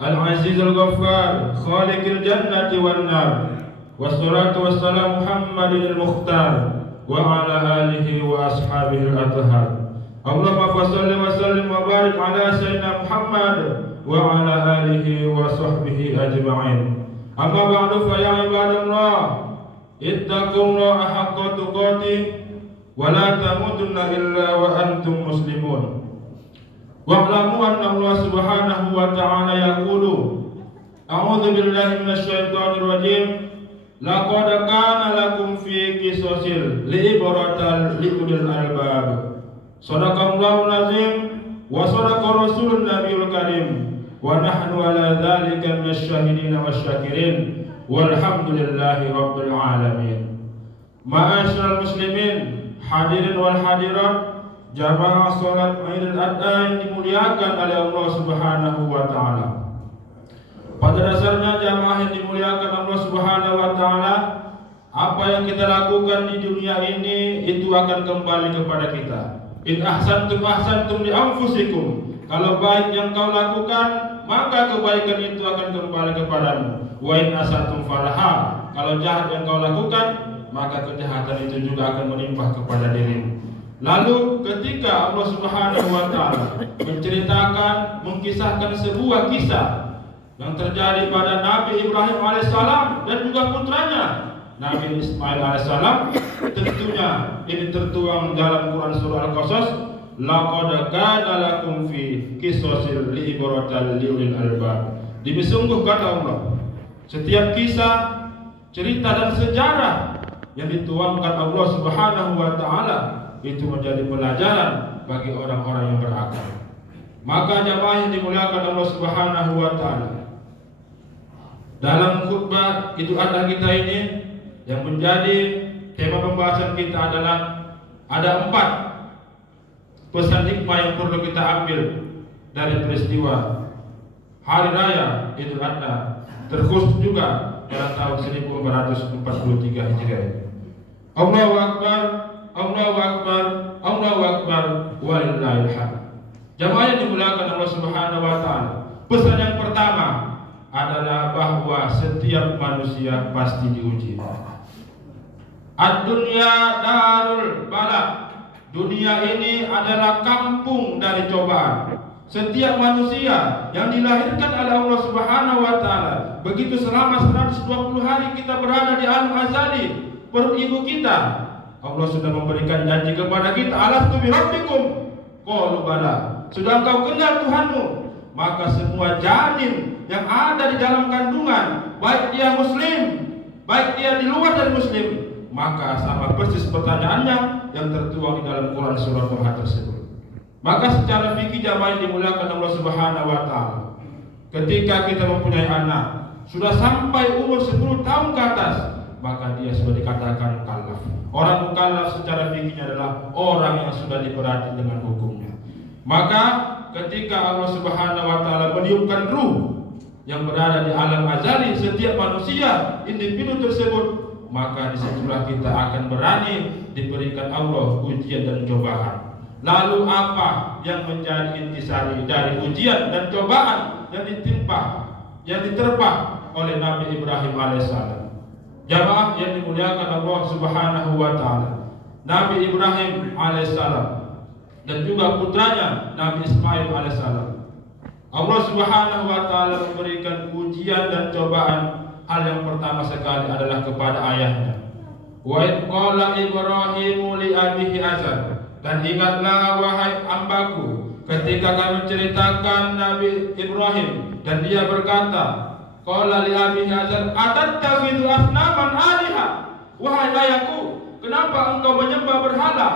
العزيز الغفار خالق الجنة والنار والصلاة والسلام محمد المختار وعلى آله وأصحابه الأطهار اللهم صل وسلم وبارك على سيدنا محمد وعلى آله وصحبه أجمعين أما بعد فيا عباد الله اتقوا الله حق تقاته ولا تموتن إلا وأنتم مسلمون واعلموا أن الله سبحانه وتعالى يقول أعوذ بالله من الشيطان الرجيم لقد كان لكم في قصص عبرة لأولي الألباب صدق الله العظيم وصدق رسول النبي الكريم ونحن على ذلك من الشاهدين والشاكرين والحمد لله رب العالمين. معاشر المسlimin, hadirin wal hadirat, jamaah salat Idul Adha yang dimuliakan oleh Allah Subhanahu wa taala. Pada dasarnya jamaah yang dimuliakan Allah Subhanahu wa taala, apa yang kita lakukan di dunia ini itu akan kembali kepada kita. In ahsantum ahsantum li anfusikum. Kalau baik yang kau lakukan, maka kebaikan itu akan kembali kepadamu. Wa in asatum falaha. Kalau jahat yang kau lakukan, maka kejahatan itu juga akan menimpa kepada dirimu. Lalu ketika Allah Subhanahu wa taala menceritakan, mengisahkan sebuah kisah yang terjadi pada Nabi Ibrahim alaihissalam dan juga putranya Nabi Ismail alaihissalam, tentunya ini tertuang dalam Quran surah Al-Qasas, laqad kana lakum fi qisasil ibratan liulil albab. Demi sungguh kata Allah, setiap kisah, cerita dan sejarah yang dituangkan Allah Subhanahu wa taala itu menjadi pelajaran bagi orang-orang yang berakal. Maka jamaah yang dimuliakan Allah Subhanahu wa taala, dalam khutbah Idul Adha kita ini yang menjadi tema pembahasan kita adalah ada 4 pesan hikmah yang perlu kita ambil dari peristiwa Hari Raya Idul Adha, terkhusus juga pada tahun 1443 Hijriah. Allahu Akbar, Allahu Akbar, Allahu Akbar, walillahil hamd. Jamaah yang dimuliakan Allah Subhanahu wa taala, pesan yang pertama adalah bahwa setiap manusia pasti diuji. Ad-dunya darul bala. Dunia ini adalah kampung dari cobaan. Setiap manusia yang dilahirkan oleh Allah Subhanahu wa taala, begitu selama 120 hari kita berada di alam azali, perut ibu kita, Allah sudah memberikan janji kepada kita, alastu bi rabbikum? Qalu bala. Sudah engkau kenal Tuhanmu? Maka semua janin yang ada di dalam kandungan, baik dia muslim, baik dia di luar dari muslim, maka sama persis pertanyaannya yang tertuang di dalam Quran surah Toha tersebut. Maka secara fikih jamaah yang dimuliakan Allah Subhanahu wa taala, ketika kita mempunyai anak sudah sampai umur 10 tahun ke atas, maka dia sudah dikatakan mukallaf. Orang mukallaf secara fikihnya adalah orang yang sudah diperhati dengan hukumnya. Maka ketika Allah Subhanahu wa taala meniupkan ruh yang berada di alam azali setiap manusia, individu tersebut, maka disitulah kita akan berani diberikan Allah ujian dan cobaan. Lalu apa yang menjadi intisari dari ujian dan cobaan yang diterpa oleh Nabi Ibrahim alaihissalam? Jamaah yang dimuliakan Allah Subhanahu wa taala, Nabi Ibrahim alaihissalam dan juga putranya Nabi Ismail alaihissalam, Allah Subhanahu wa taala memberikan ujian dan cobaan. Hal yang pertama sekali adalah kepada ayahnya. Wa id qala Ibrahimu li abihi Azar. Dan ingatlah wahai hambaku, ketika kami ceritakan Nabi Ibrahim dan dia berkata, qala li abihi Azar, atattakhidhu asnaman aliha? Wahai ayahku, kenapa engkau menyembah berhala?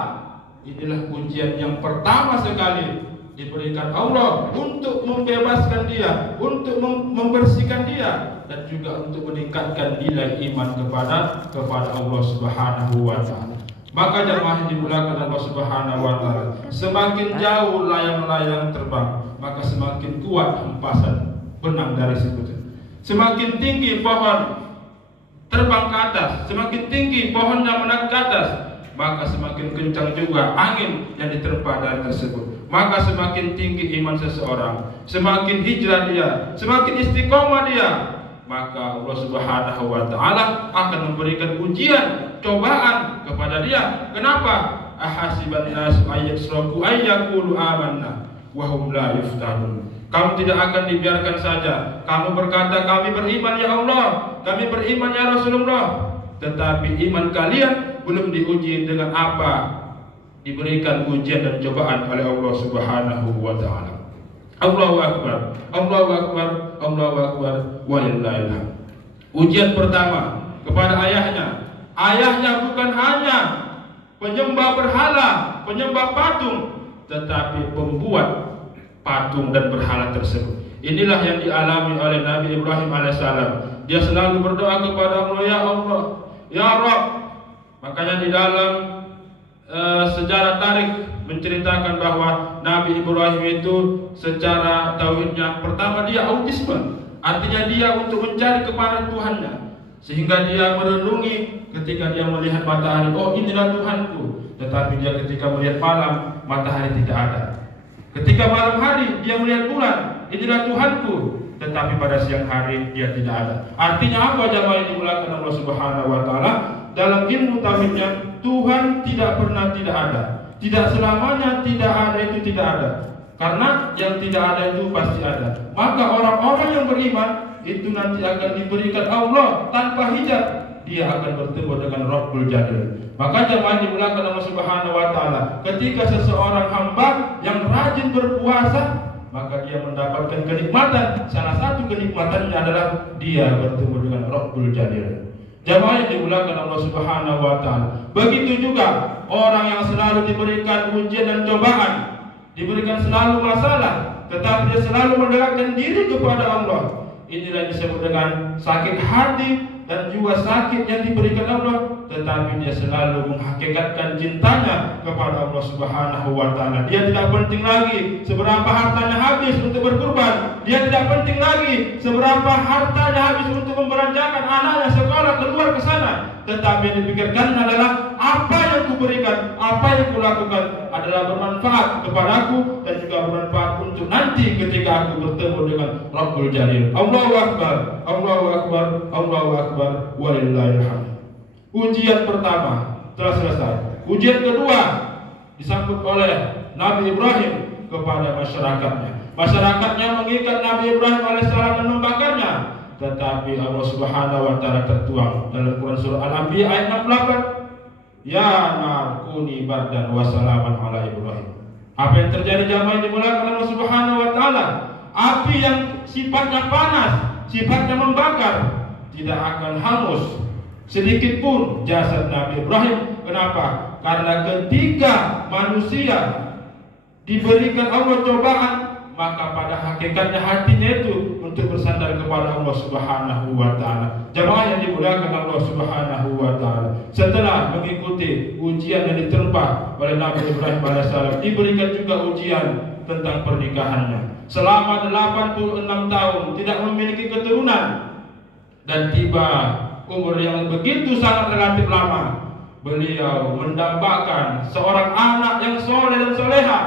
Inilah ujian yang pertama sekali diberikan Allah untuk membebaskan dia, untuk membersihkan dia, dan juga untuk meningkatkan nilai iman kepada Allah Subhanahu wa taala. Maka jamaah yang dimuliakan Allah Subhanahu wa taala, semakin jauh layang-layang terbang, maka semakin kuat hempasan benang dari situ. Semakin tinggi pohon terbang ke atas, semakin tinggi pohonnya menaik ke atas, maka semakin kencang juga angin yang diterpa dari tersebut. maka semakin tinggi iman seseorang, semakin hijrah dia, semakin istiqomah dia, maka Allah Subhanahu wa taala akan memberikan ujian, cobaan kepada dia. Kenapa? Ahasiban nasu ayyasraku ayyaqulu amanna wa hum la yuftanun. Kamu tidak akan dibiarkan saja kamu berkata kami beriman ya Allah, kami beriman ya Rasulullah, tetapi iman kalian belum diuji dengan apa? Diberikan ujian dan cobaan oleh Allah Subhanahu wa taala. Allahu akbar, Allahu akbar, Allahu akbar, walillahil hamd. Ujian pertama kepada ayahnya. Ayahnya bukan hanya penyembah berhala, penyembah patung, tetapi pembuat patung dan berhala tersebut. Inilah yang dialami oleh Nabi Ibrahim alaihissalam. Dia selalu berdoa kepada Allah, ya Allah, ya Rabb. Makanya di dalam sejarah tarikh menceritakan bahwa Nabi Ibrahim itu secara tauhidnya pertama dia autisme, artinya dia untuk mencari kepada Tuhannya, sehingga dia merenungi ketika dia melihat matahari, oh inilah Tuhanku. Tetapi dia ketika melihat malam, matahari tidak ada. Ketika malam hari dia melihat bulan, inilah Tuhanku. Tetapi pada siang hari dia tidak ada. Artinya apa jamaah yang dimulakan Allah Subhanahu wa taala? Dalam ilmu tauhidnya, Tuhan tidak pernah tidak ada. Tidak selamanya tidak ada itu tidak ada. Karena yang tidak ada itu pasti ada. Maka orang-orang yang beriman itu nanti akan diberikan Allah tanpa hijab. Dia akan bertemu dengan Rabbul Jalil. Maka jemaah dimulakan Allah Subhanahu wa taala, ketika seseorang hamba yang rajin berpuasa, maka dia mendapatkan kenikmatan. Salah satu kenikmatannya adalah dia bertemu dengan Rabbul Jalil. Jemaah yang dimulakan Allah Subhanahu wa taala. Begitu juga orang yang selalu diberikan ujian dan cobaan, diberikan selalu masalah, tetapi dia selalu mendekatkan diri kepada Allah. Inilah disebut dengan sakit hati dan juga sakit yang diberikan Allah, tetapi dia selalu menghakikatkan cintanya kepada Allah Subhanahu wa taala. Dia tidak penting lagi seberapa hartanya habis untuk berkurban. Dia tidak penting lagi seberapa hartanya habis untuk membelanjakan anaknya sekolah keluar ke sana. Tetapi yang dipikirkan adalah apa yang kuberikan, apa yang kulakukan adalah bermanfaat kepadaku dan juga bermanfaat untuk nanti ketika aku bertemu dengan Rabbul Jalil. Allahu akbar, Allahu akbar, Allahu akbar, walillahil hamd. Ujian pertama telah selesai. Ujian kedua disambut oleh Nabi Ibrahim kepada masyarakatnya. Masyarakatnya mengikat Nabi Ibrahim alaihissalam dan membakarnya. Tetapi Allah Subhanahu wa taala tertuang dalam Quran surah Al-Anbiya ayat 68. Ya nar kuni bardan wa salaman ala Ibrahim. Apa yang terjadi jamaah yang dimulakan Allah Subhanahu wa taala? Api yang sifatnya panas, sifatnya membakar, tidak akan hangus sedikit pun jasad Nabi Ibrahim. Kenapa? Karena ketika manusia diberikan Allah cobaan, maka pada hakikatnya hatinya itu untuk bersandar kepada Allah Subhanahu wa taala. Jemaah yang dimuliakan Allah Subhanahu wa taala, setelah mengikuti ujian yang diterpa oleh Nabi Ibrahim alaihissalam, diberikan juga ujian tentang pernikahannya. Selama 86 tahun tidak memiliki keturunan, dan tiba umur yang begitu sangat relatif lama, beliau mendambakan seorang anak yang soleh dan soleha.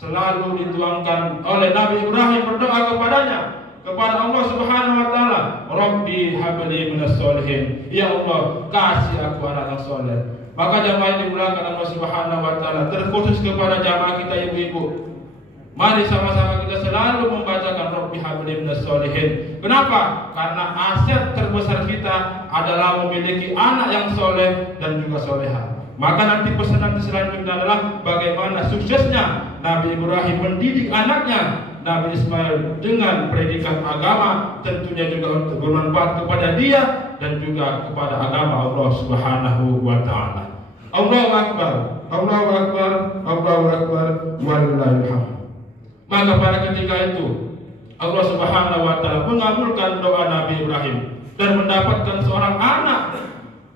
Selalu dituangkan oleh Nabi Ibrahim berdoa kepadanya, kepada Allah Subhanahu wa taala, Rabbi habli minas solihin. Ya Allah, kasih aku anak yang soleh. Maka jamaah yang dimuliakan Allah Subhanahu wa taala, terkhusus kepada jamaah kita ibu-ibu, mari sama-sama kita selalu membacakan Rabbi habli minas solihin. Kenapa? Karena aset terbesar kita adalah memiliki anak yang soleh dan juga soleha. Maka nanti pesan selanjutnya adalah bagaimana suksesnya Nabi Ibrahim mendidik anaknya Nabi Ismail dengan predikat agama, tentunya juga untuk bermanfaat kepada dia dan juga kepada agama Allah Subhanahu wa taala. Allahu akbar, Allahu akbar, Allahu akbar, wallahil hamd. Maka pada ketika itu Allah Subhanahu wa taala mengabulkan doa Nabi Ibrahim dan mendapatkan seorang anak,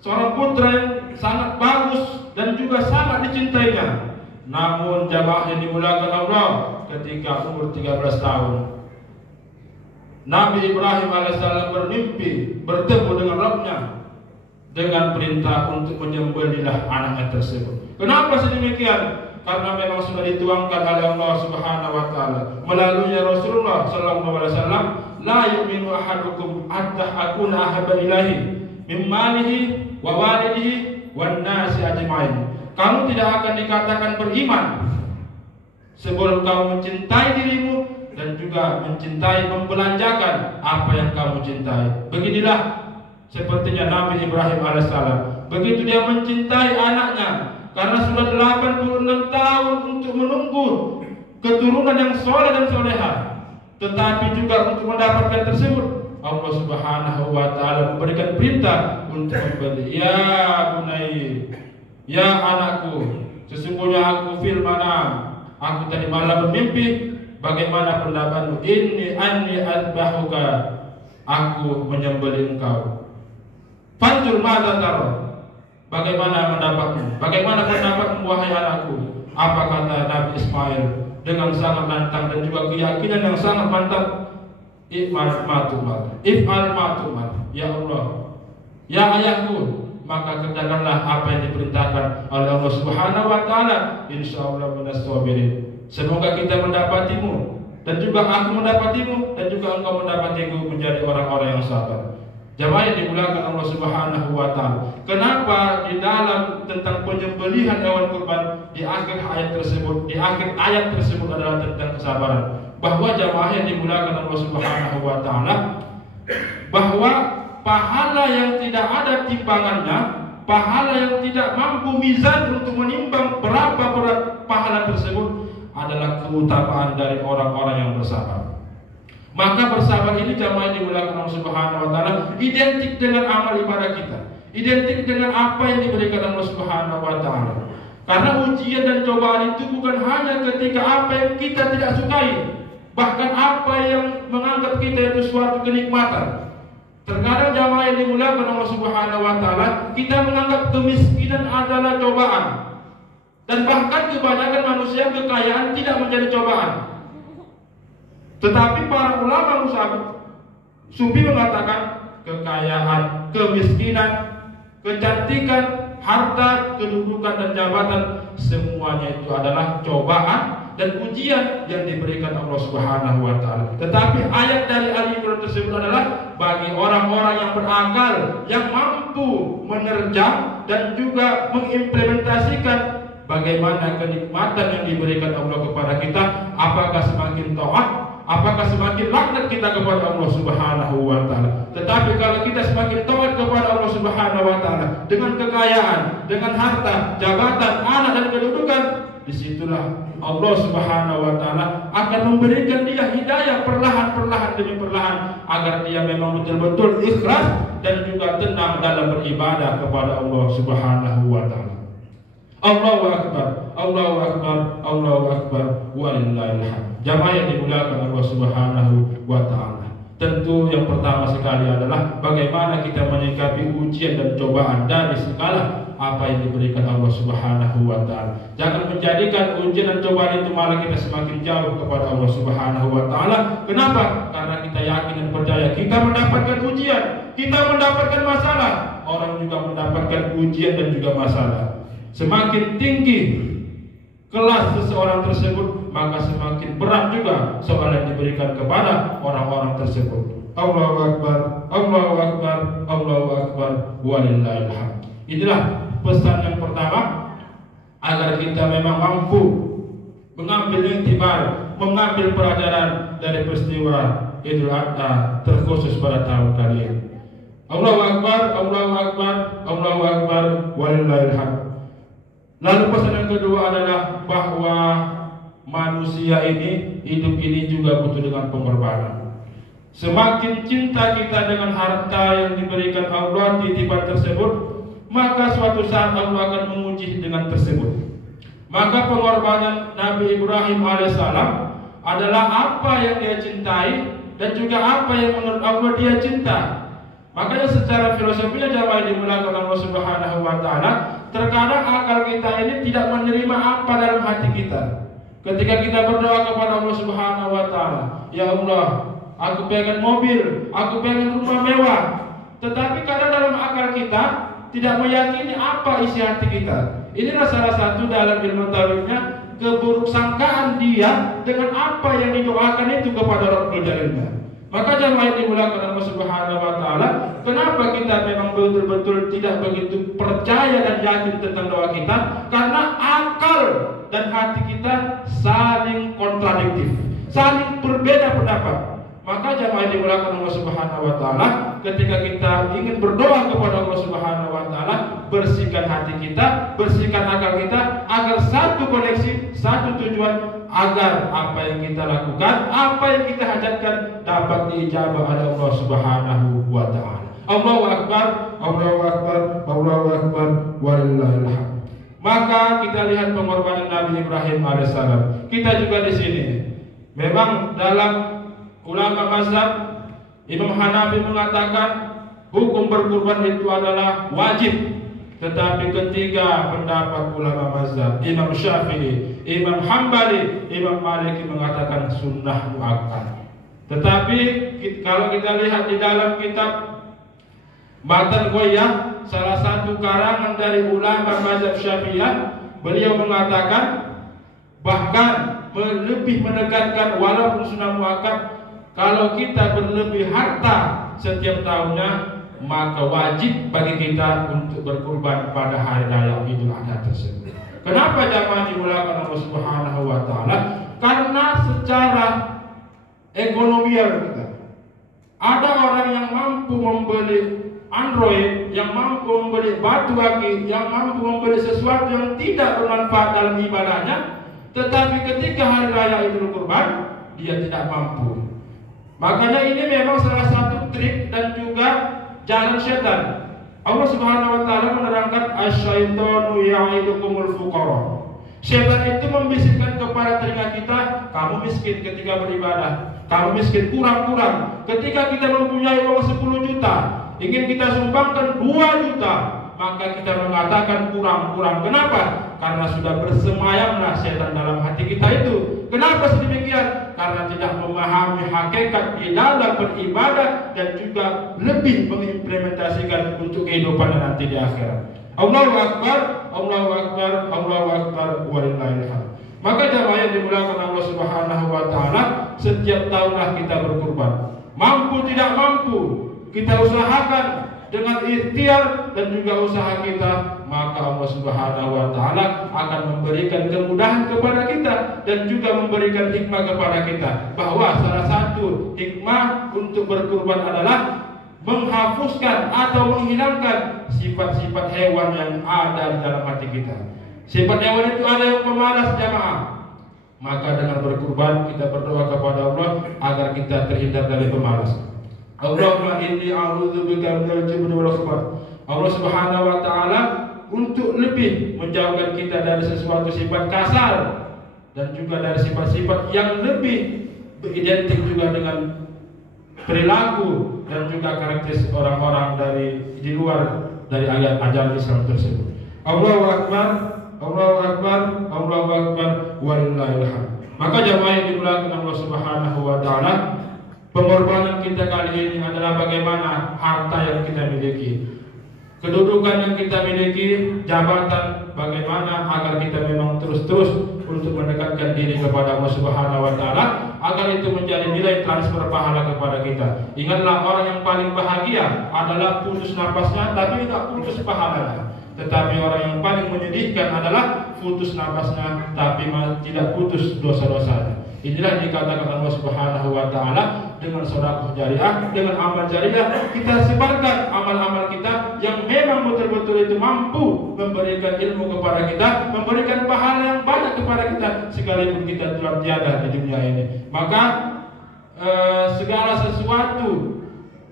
seorang putra yang sangat bagus dan juga sangat dicintainya. Namun jamaah yang dimuliakan Allah, ketika umur 13 tahun Nabi Ibrahim alaihissalam bermimpi bertemu dengan Rabbnya dengan perintah untuk menyembelihlah anaknya tersebut. Kenapa sedemikian? karena memang sudah dituangkan oleh Allah Subhanahu wa taala melalui Rasulullah sallallahu alaihi wasallam, la yu'minu ahadukum hatta akuna ahabba ilahi min malihi wa walidihi wan nasi ajmain. Kamu tidak akan dikatakan beriman sebelum kamu mencintai dirimu dan juga mencintai, membelanjakan apa yang kamu cintai. Beginilah sepertinya Nabi Ibrahim alaihissalam. Begitu dia mencintai anaknya, karena sudah 86 tahun untuk menunggu keturunan yang soleh dan soleha, tetapi juga untuk mendapatkan tersebut Allah Subhanahu wa taala memberikan perintah untuk membeli. Ya bunai, ya anakku, sesungguhnya aku fil manam, aku tadi malam bermimpi. Bagaimana pendapatmu? Inni anni adbahuka, aku menyembelih engkau. Fanzur madza tara, bagaimana pendapatmu? Bagaimana pendapatmu wahai anakku? Apa kata Nabi Ismail dengan sangat lantang dan juga keyakinan yang sangat mantap? If'al ma tumar. Ya Allah, ya ayahku, maka kerjakanlah apa yang diperintahkan oleh Allah Subhanahu wa taala. Insyaallah minas sabirin. Semoga kita mendapatimu dan juga aku mendapatimu dan juga engkau mendapatiku menjadi orang-orang yang sabar. Jamaah yang dimuliakan Allah Subhanahu wa taala. Kenapa di dalam tentang penyembelihan hewan kurban di akhir ayat tersebut adalah tentang kesabaran? Bahwa jamaah yang dimuliakan Allah Subhanahu wa taala, bahwa pahala yang tidak ada timbangannya, pahala yang tidak mampu mizan untuk menimbang berapa berat pahala tersebut adalah keutamaan dari orang-orang yang bersabar. Maka bersabar ini jamaah yang dimuliakan Allah Subhanahu wa taala identik dengan amal ibadah kita, identik dengan apa yang diberikan Allah Subhanahu wa taala. Karena ujian dan cobaan itu bukan hanya ketika apa yang kita tidak sukai, bahkan apa yang menganggap kita itu suatu kenikmatan. Terkadang jamaah yang dimuliakan Allah Subhanahu wa taala, kita menganggap kemiskinan adalah cobaan. Dan bahkan kebanyakan manusia kekayaan tidak menjadi cobaan. Tetapi para ulama sufi mengatakan kekayaan, kemiskinan, kecantikan, harta, kedudukan dan jabatan, semuanya itu adalah cobaan dan ujian yang diberikan Allah Subhanahu wa taala. Tetapi ayat dari Ali Imran tersebut adalah bagi orang-orang yang berakal, yang mampu menerjang dan juga mengimplementasikan bagaimana kenikmatan yang diberikan Allah kepada kita. Apakah semakin taat, apakah semakin laknat kita kepada Allah Subhanahu wa taala. Tetapi kalau kita semakin taat kepada Allah Subhanahu wa taala dengan kekayaan, dengan harta, jabatan, anak dan kedudukan, disitulah Allah Subhanahu wa taala akan memberikan dia hidayah perlahan demi perlahan agar dia memang betul-betul ikhlas dan juga tenang dalam beribadah kepada Allah Subhanahu wa taala. Allahu akbar, Allahu akbar, Allahu akbar, walillahil hamd. Jamaah yang dimuliakan Allah Subhanahu wa taala. Tentu yang pertama sekali adalah bagaimana kita menyikapi ujian dan cobaan dari segala apa yang diberikan Allah Subhanahu wa taala. Jangan menjadikan ujian dan cobaan itu malah kita semakin jauh kepada Allah Subhanahu wa taala. Kenapa? Karena kita yakin dan percaya kita mendapatkan ujian, kita mendapatkan masalah, orang juga mendapatkan ujian dan juga masalah. Semakin tinggi kelas seseorang tersebut, maka semakin berat juga soal yang diberikan kepada orang-orang tersebut. Allahu akbar, Allahu akbar, Allahu akbar, walillahil hamd. Inilah pesan yang pertama, agar kita memang mampu mengambil iktibar, mengambil pelajaran dari peristiwa Idul Adha terkhusus pada tahun kali ini. Allahu akbar, Allahu akbar, Allahu akbar, walillahil hamd. Lalu pesan yang kedua adalah bahwa manusia ini, hidup ini juga butuh dengan pengorbanan. Semakin cinta kita dengan harta yang diberikan Allah titipan tersebut, maka suatu saat Allah akan menguji dengan tersebut. Maka pengorbanan Nabi Ibrahim alaihissalam adalah apa yang dia cintai dan juga apa yang menurut Allah dia cinta. Makanya secara filosofinya jamaah dimulakan Allah Subhanahu wa taala, terkadang akal kita ini tidak menerima apa dalam hati kita. Ketika kita berdoa kepada Allah Subhanahu wa taala, ya Allah, aku pengen mobil, aku pengen rumah mewah. Tetapi kadang dalam akal kita tidak meyakini apa isi hati kita. Inilah salah satu dalam ilmu tauhidnya, keburuk sangkaan dia dengan apa yang didoakan itu kepada Rabbul Jalilnya. Maka jamaah yang dimulakan Allah Subhanahu wa taala, kenapa kita memang betul-betul tidak begitu percaya dan yakin tentang doa kita? Karena akal dan hati kita saling kontradiktif, saling berbeda pendapat. Maka jamaah yang dimulakan Allah Subhanahu wa taala, ketika kita ingin berdoa kepada Allah Subhanahu wa taala, bersihkan hati kita, bersihkan akal kita agar satu koneksi, satu tujuan, agar apa yang kita lakukan, apa yang kita hajatkan dapat diijabah oleh Allah Subhanahu wa taala. Allahu akbar, Allahu akbar, Allahu akbar, walillahil hamd. Maka kita lihat pengorbanan Nabi Ibrahim alaihissalam. Kita juga di sini. Memang dalam ulama mazhab Imam Hanafi mengatakan hukum berkurban itu adalah wajib. Tetapi ketiga pendapat ulama mazhab Imam Syafi'i, Imam Hambali, Imam Maliki mengatakan sunnah muakkad. Tetapi kalau kita lihat di dalam kitab Matan Ghoyah, salah satu karangan dari ulama mazhab Syafi'iyah, beliau mengatakan bahkan lebih menekankan walaupun sunnah muakkad, kalau kita berlebih harta setiap tahunnya, maka wajib bagi kita untuk berkurban pada hari raya Idul Adha tersebut. Kenapa jamaah dimulakan Allah Subhanahu wa taala? Karena secara ekonomial kita, ada orang yang mampu membeli Android, yang mampu membeli batu akik, yang mampu membeli sesuatu yang tidak bermanfaat dalam ibadahnya, tetapi ketika hari raya Idul Kurban dia tidak mampu. Makanya ini memang salah satu trik dan juga jalan setan. Allah Subhanahu wa taala menerangkan asyaitonu ya'idukumul fuqara. Setan itu membisikkan kepada telinga kita, kamu miskin ketika beribadah, kamu miskin kurang-kurang. Ketika kita mempunyai uang 10 juta, ingin kita sumbangkan 2 juta, maka kita mengatakan kurang-kurang. Kenapa? Karena sudah bersemayamlah setan dalam hati kita itu. Kenapa sedemikian? Karena tidak memahami hakikat di dalam beribadah dan juga lebih mengimplementasikan untuk kehidupan nanti di akhirat. Allahu akbar, Allahu akbar, Allahu akbar, walillahil hamd. Maka jamaah yang dimulakan Allah Subhanahu wa taala, setiap tahunlah kita berkurban. Mampu tidak mampu, kita usahakan dengan ikhtiar dan juga usaha kita, maka Allah Subhanahu wa taala akan memberikan kemudahan kepada kita dan juga memberikan hikmah kepada kita, bahwa salah satu hikmah untuk berkurban adalah menghapuskan atau menghilangkan sifat-sifat hewan yang ada di dalam hati kita. Sifat hewan itu ada yang pemalas jamaah. Maka dengan berkurban kita berdoa kepada Allah agar kita terhindar dari pemalas. Allahumma inni a'udzubika minal jubni wal khabath. Allah Subhanahu wa taala untuk lebih menjauhkan kita dari sesuatu sifat kasar dan juga dari sifat-sifat yang lebih identik juga dengan perilaku dan juga karakteristik orang-orang dari di luar dari ayat ajaran Islam tersebut. Allahu akbar, Allahu akbar, Allahu akbar, walillahil hamd. Maka jamaah yang dimuliakan Allah Subhanahu wa taala, pengorbanan kita kali ini adalah bagaimana harta yang kita miliki, kedudukan yang kita miliki, jabatan, bagaimana agar kita memang terus-terus untuk mendekatkan diri kepada Allah Subhanahu wa taala, agar itu menjadi nilai transfer pahala kepada kita. Ingatlah, orang yang paling bahagia adalah putus napasnya tapi tidak putus pahalanya. Tetapi orang yang paling menyedihkan adalah putus napasnya tapi tidak putus dosa-dosanya. Inilah dikatakan Allah Subhanahu wa taala, dengan sedekah jariah, dengan amal jariah, kita sebarkan amal-amal kita yang memang betul-betul itu mampu memberikan ilmu kepada kita, memberikan pahala yang banyak kepada kita sekalipun kita telah tiada di dunia ini. Maka segala sesuatu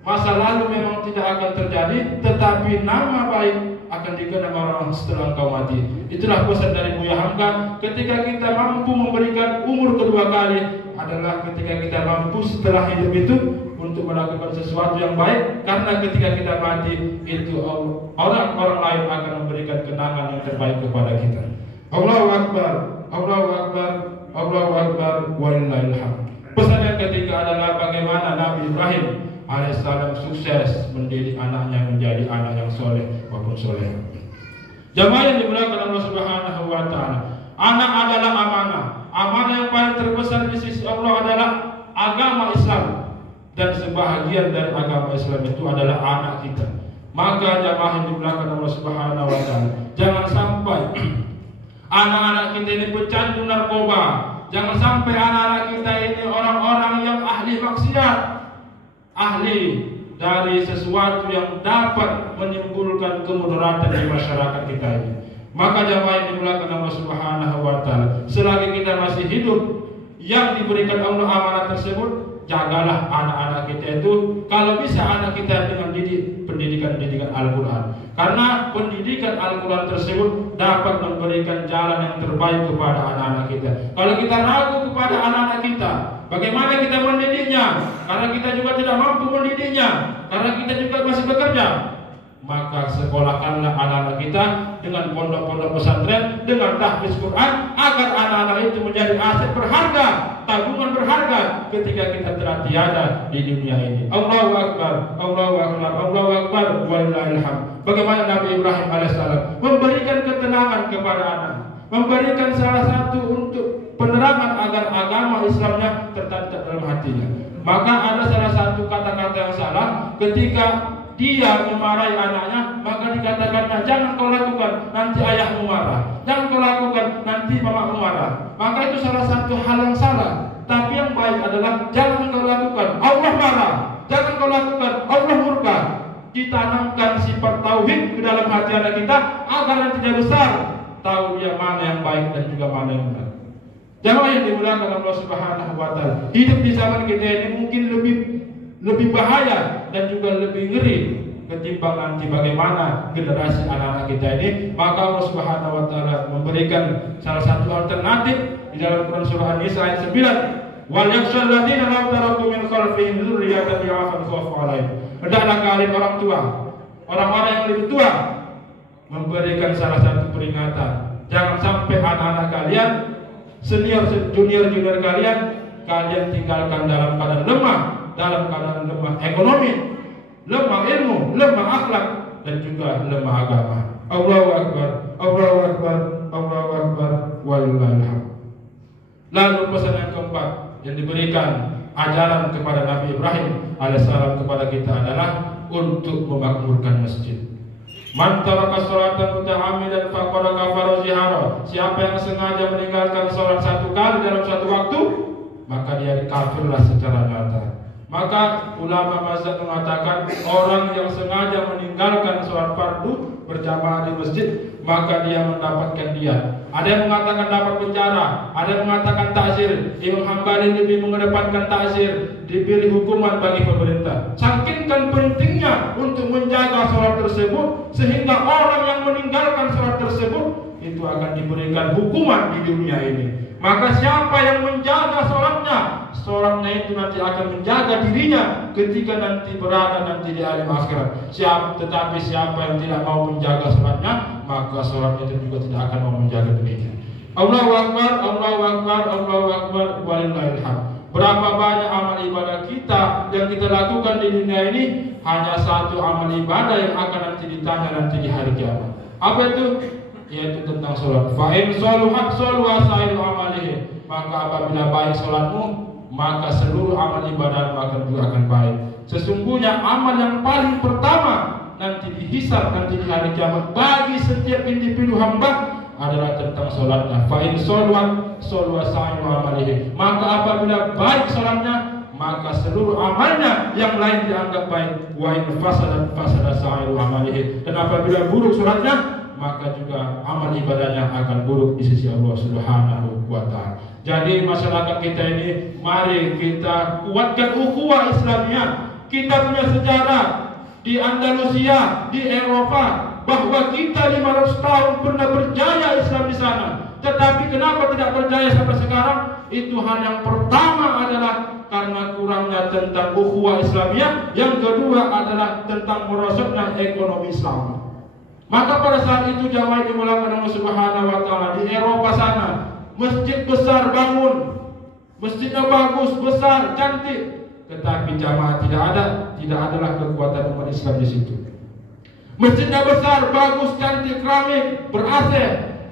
masa lalu memang tidak akan terjadi, tetapi nama baik akan dikenang orang setelah engkau mati. Itulah pesan dari Buya Hamka. Ketika kita mampu memberikan umur kedua kali adalah ketika kita mampu setelah hidup itu untuk melakukan sesuatu yang baik, karena ketika kita mati itu orang-orang lain akan memberikan kenangan yang terbaik kepada kita. Allahu akbar, Allahu akbar, Allahu akbar, walillahil hamd. Pesan yang ketiga adalah bagaimana Nabi Ibrahim alaihissalam sukses mendidik anaknya menjadi anak yang soleh maupun soleh. Jamaah yang dimuliakan Allah Subhanahu wa taala, anak adalah amanah. Amanah yang paling terbesar di sisi Allah adalah agama Islam, dan sebahagian dari agama Islam itu adalah anak kita. Maka jamaah yang dimuliakan Allah Subhanahu wa taala, jangan sampai anak-anak kita ini pecandu narkoba. Jangan sampai anak-anak kita ini orang-orang yang ahli maksiat, ahli dari sesuatu yang dapat menimbulkan kemudaratan di masyarakat kita ini. Maka jamaah yang dimuliakan Allah Subhanahu wa taala, selagi kita masih hidup yang diberikan Allah amanah tersebut, jagalah anak-anak kita itu, kalau bisa anak kita dengan pendidikan Al-Quran. Karena pendidikan Al-Quran tersebut dapat memberikan jalan yang terbaik kepada anak-anak kita. Kalau kita ragu kepada anak-anak kita, bagaimana kita mendidiknya? Karena kita juga tidak mampu mendidiknya, karena kita juga masih bekerja. Maka sekolahkanlah anak-anak kita dengan pondok-pondok pesantren, dengan tahfiz Quran, agar anak-anak itu menjadi aset berharga, tabungan berharga ketika kita telah tiada di dunia ini. Allahu Akbar, Allahu Akbar, Allahu Akbar, walillahil hamd. Bagaimana Nabi Ibrahim alaihissalam memberikan ketenangan kepada anak, memberikan salah satu untuk penerangan agar agama Islamnya tertancap dalam hatinya. Maka ada salah satu kata-kata yang salah ketika dia memarahi anaknya, maka dikatakannya, jangan kau lakukan, nanti ayahmu marah. Jangan kau lakukan, nanti mamamu marah. Maka itu salah satu hal yang salah. Tapi yang baik adalah jangan kau lakukan, Allah marah. Jangan kau lakukan, Allah murka. Ditanamkan sifat tauhid ke dalam hati anak kita agar nanti dia besar tahu dia mana yang baik dan juga mana yang benar. Jamaah yang dimuliakan Allah Subhanahu wa taala, hidup di zaman kita ini mungkin lebih bahaya dan juga lebih ngeri ketimbang nanti bagaimana generasi anak-anak kita ini. Maka Allah Subhanahu wa taala memberikan salah satu alternatif di dalam Quran surah An-Nisa ayat 9. Wal yakhshal ladzina law taraku min khalfihim dzurriyyatan dha'afan khafu 'alaihim. Hendaklah kalian orang tua, orang-orang yang lebih tua, memberikan salah satu peringatan. Jangan sampai anak-anak kalian, senior junior kalian tinggalkan dalam keadaan lemah, dalam keadaan lemah ekonomi, lemah ilmu, lemah akhlak, dan juga lemah agama. Allahu Akbar, Allahu Akbar, Allahu Akbar, walillahil hamd. Lalu pesan yang keempat yang diberikan ajaran kepada Nabi Ibrahim alaihissalam kepada kita adalah untuk memakmurkan masjid. Man taraka sholatan muta'ammidan faqad kafara zihara. Siapa yang sengaja meninggalkan sholat satu kali dalam satu waktu, maka dia kafirlah secara nyata. Maka ulama mazhab mengatakan orang yang sengaja meninggalkan sholat fardu berjamaah di masjid, maka dia mendapatkan dia. Ada yang mengatakan dapat penjara, ada yang mengatakan ta'zir. Imam Hambali lebih mengedepankan ta'zir, diberi hukuman bagi pemerintah. Sakitkan pentingnya untuk menjaga sholat tersebut, sehingga orang yang meninggalkan sholat tersebut itu akan diberikan hukuman di dunia ini. Maka siapa yang menjaga sholatnya itu nanti akan menjaga dirinya ketika nanti berada nanti di alam akhirat. Tetapi siapa yang tidak mau menjaga sholatnya, maka sholatnya itu juga tidak akan mau menjaga dirinya. Allahu Akbar, Allahu Akbar, Allahu Akbar, walillahil hamd. Berapa banyak amal ibadah kita yang kita lakukan di dunia ini, hanya satu amal ibadah yang akan nanti ditanya nanti di hari kiamat. Apa itu? Yaitu tentang sholat. Fa'in sholuhat sholuha sa'iru amalihi. Maka apabila baik sholatmu, maka seluruh amal ibadah maka juga akan baik. Sesungguhnya amal yang paling pertama nanti dihisab nanti di hari kiamat bagi setiap individu hamba adalah tentang sholatnya. Fa'in sholuhat sholuha sa'iru amalihi. Maka apabila baik sholatnya, maka seluruh amalnya yang lain dianggap baik. Wa in fasada sa'iru amalihi. Dan apabila buruk sholatnya, maka juga amal ibadahnya akan buruk di sisi Allah Subhanahu wa taala. Jadi masyarakat kita ini, mari kita kuatkan ukhuwah Islamiyah. Kita punya sejarah di Andalusia, di Eropa, bahwa kita 500 tahun pernah berjaya Islam di sana. Tetapi kenapa tidak berjaya sampai sekarang? Itu hal yang pertama adalah karena kurangnya tentang ukhuwah Islamiyah. Yang kedua adalah tentang merosotnya ekonomi Islam. Maka pada saat itu jamaah dimulakan Allah Subhanahu wa taala di Eropa sana, masjid besar bangun, masjidnya bagus, besar, cantik, tetapi jamaah tidak adalah kekuatan umat Islam di situ. Masjidnya besar, bagus, cantik, keramik, ber-AC,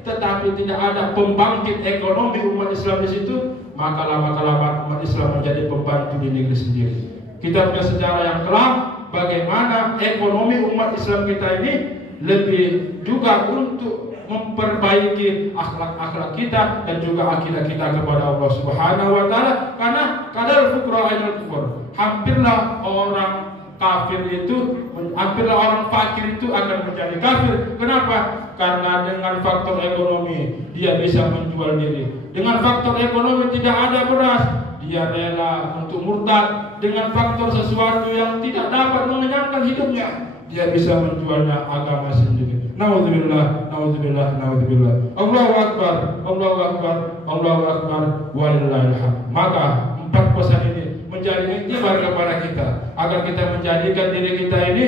tetapi tidak ada pembangkit ekonomi umat Islam di situ, maka lama-kelamaan umat Islam menjadi pembantu di negeri sendiri. Kita punya sejarah yang kelam bagaimana ekonomi umat Islam kita ini lebih juga untuk memperbaiki akhlak-akhlak kita dan juga akidah kita kepada Allah Subhanahu wa taala. Karena kadal fuqara ainul kufur. Hampirlah orang fakir itu akan menjadi kafir. Kenapa? Karena dengan faktor ekonomi dia bisa menjual diri. Dengan faktor ekonomi tidak ada beras, dia rela untuk murtad. Dengan faktor sesuatu yang tidak dapat mengenyangkan hidupnya, dia bisa menjualnya agama sendiri. Nauzubillah, nauzubillah, nauzubillah. Allahu akbar, Allahu akbar, Allahu akbar, walillahil hamd. Maka 4 pesan ini menjadi iktibar kepada kita agar kita menjadikan diri kita ini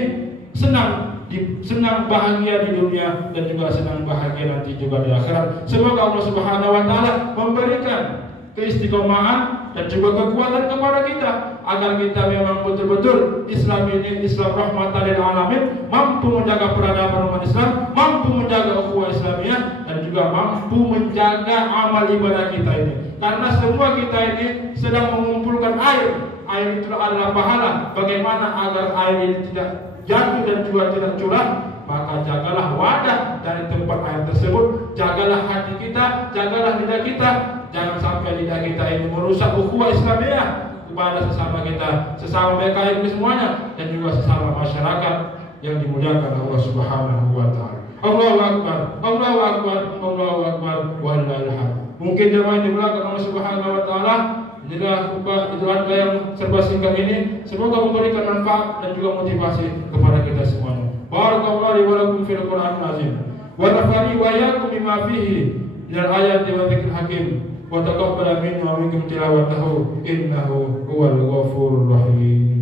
senang bahagia di dunia dan juga senang bahagia nanti juga di akhirat. Semoga Allah Subhanahu wa taala memberikan keistiqomahan dan juga kekuatan kepada kita agar kita memang betul-betul Islam ini Islam rahmatan lil alamin, mampu menjaga peradaban umat Islam, mampu menjaga ukhuwah Islamiyah dan juga mampu menjaga amal ibadah kita ini. Karena semua kita ini sedang mengumpulkan air itu adalah pahala. Bagaimana agar air ini tidak jatuh dan juga tidak curah? Maka jagalah wadah dari tempat air tersebut, jagalah hati kita, jagalah lidah kita. Jangan sampai lidah kita ini merusak ukhuwah Islamiyah kepada sesama kita, sesama PKI semuanya, dan juga sesama masyarakat yang dimuliakan Allah Subhanahu wa taala. Allahu akbar, Allahu akbar, Allahu akbar, wallahil hamd. Mungkin jemaah yang dimuliakan Allah Subhanahu wa taala, inilah khutbah Idul Adha yang serba singkat ini, semoga memberikan manfaat dan juga motivasi kepada kita semuanya. Barakallahu wa lakum fil Qur'anil azim. Wa nafa'ani wa iyyakum bima fihi minal ayati wa dzikril hakim. Wa taqabbal minna wa minkum tilawatahu innahu huwal ghafurur rahim.